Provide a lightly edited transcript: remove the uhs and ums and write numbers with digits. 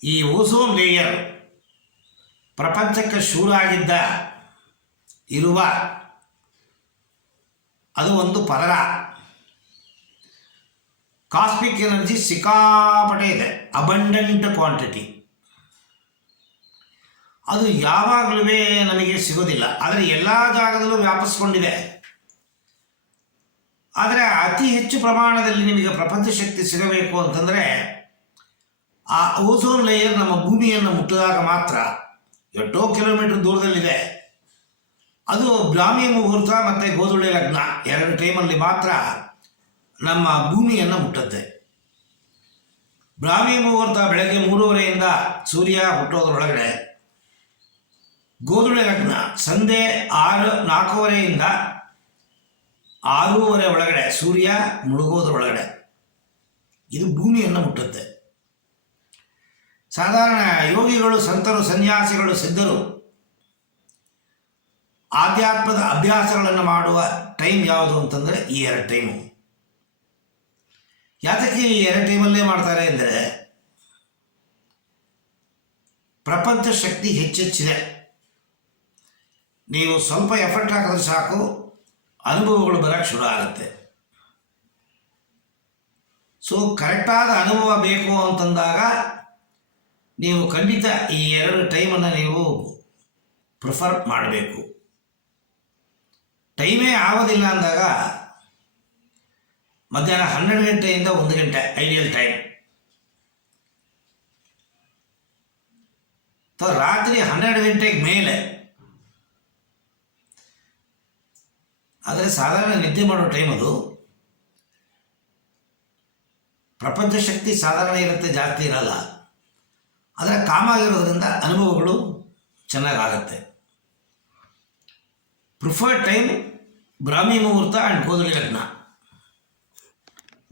ಈ ozone layer ಪ್ರಪಂಚಕ್ಕೆ ಶುರುವಾಗಿದ್ದ ಇರುವ ಅದು ಒಂದು ಪದರ. ಕಾಸ್ಮಿಕ್ ಎನರ್ಜಿ ಸಿಕ್ಕಾಪಟ್ಟೆ ಇದೆ, ಅಬಂಡೆಂಟ್ ಕ್ವಾಂಟಿಟಿ. ಅದು ಯಾವಾಗಲೂ ನಮಗೆ ಸಿಗೋದಿಲ್ಲ, ಆದರೆ ಎಲ್ಲ ಜಾಗದಲ್ಲೂ ವ್ಯಾಪಿಸ್ಕೊಂಡಿದೆ. ಆದರೆ ಅತಿ ಹೆಚ್ಚು ಪ್ರಮಾಣದಲ್ಲಿ ನಿಮಗೆ ಪ್ರಪಂಚ ಶಕ್ತಿ ಸಿಗಬೇಕು ಅಂತಂದರೆ ಆ ಓಝೋನ್ ಲೇಯರ್ ನಮ್ಮ ಭೂಮಿಯನ್ನು ಮುಟ್ಟಿದಾಗ ಮಾತ್ರ. ಎಷ್ಟೋ ಕಿಲೋಮೀಟರ್ ದೂರದಲ್ಲಿದೆ. ಅದು ಬ್ರಾಹ್ಮಿ ಮುಹೂರ್ತ ಮತ್ತು ಗೋಧುಳಿ ಲಗ್ನ ಎರಡು ಟೈಮಲ್ಲಿ ಮಾತ್ರ ನಮ್ಮ ಭೂಮಿಯನ್ನು ಮುಟ್ಟುತ್ತೆ. ಬ್ರಾಹ್ಮಿ ಮುಹೂರ್ತ ಬೆಳಗ್ಗೆ 3:30ಯಿಂದ ಸೂರ್ಯ ಹುಟ್ಟೋದ್ರೊಳಗಡೆ, ಗೋಧುಳಿ ಲಗ್ನ ಸಂಜೆ 4:30ಯಿಂದ 6:30 ಒಳಗಡೆ ಸೂರ್ಯ ಮುಳುಗೋದ್ರೊಳಗಡೆ ಇದು ಭೂಮಿಯನ್ನು ಮುಟ್ಟುತ್ತೆ. ಸಾಧಾರಣ ಯೋಗಿಗಳು, ಸಂತರು, ಸನ್ಯಾಸಿಗಳು, ಸಿದ್ಧರು ಆಧ್ಯಾತ್ಮದ ಅಭ್ಯಾಸಗಳನ್ನು ಮಾಡುವ ಟೈಮ್ ಯಾವುದು ಅಂತಂದರೆ ಈ 2 ಟೈಮು. ಯಾತಕ್ಕೆ ಈ 2 ಟೈಮಲ್ಲೇ ಮಾಡ್ತಾರೆ ಅಂದರೆ ಪ್ರಪಂಚ ಶಕ್ತಿ ಹೆಚ್ಚೆಚ್ಚಿದೆ. ನೀವು ಸ್ವಲ್ಪ ಎಫರ್ಟ್ ಹಾಕಿದ್ರೆ ಸಾಕು, ಅನುಭವಗಳು ಬರೋಕ್ಕೆ ಶುರು ಆಗುತ್ತೆ. ಸೊ ಕರೆಕ್ಟಾದ ಅನುಭವ ಬೇಕು ಅಂತಂದಾಗ ನೀವು ಖಂಡಿತ ಈ 2 ಟೈಮನ್ನು ನೀವು ಪ್ರಿಫರ್ ಮಾಡಬೇಕು. ಟೈಮೇ ಆಗೋದಿಲ್ಲ ಅಂದಾಗ ಮಧ್ಯಾಹ್ನ 12 ಗಂಟೆಯಿಂದ 1 ಗಂಟೆ ಐಡಿಯಲ್ ಟೈಮ್, ಅಥವಾ ರಾತ್ರಿ 12 ಗಂಟೆಗೆ ಮೇಲೆ. ಆದರೆ ಸಾಧಾರಣ ನಿದ್ದೆ ಮಾಡೋ ಟೈಮ್ ಅದು. ಪ್ರಪಂಚ ಶಕ್ತಿ ಸಾಧಾರಣ ಇರುತ್ತೆ, ಜಾಸ್ತಿ ಇರಲ್ಲ. ಆದರೆ ಕಾಮ ಆಗಿರೋದ್ರಿಂದ ಅನುಭವಗಳು ಚೆನ್ನಾಗಾಗತ್ತೆ. ಪ್ರಿಫರ್ಡ್ ಟೈಮ್ ಬ್ರಾಹ್ಮಿ ಮುಹೂರ್ತ ಆ್ಯಂಡ್ ಗೋಧುಳಿ ಲಗ್ನ.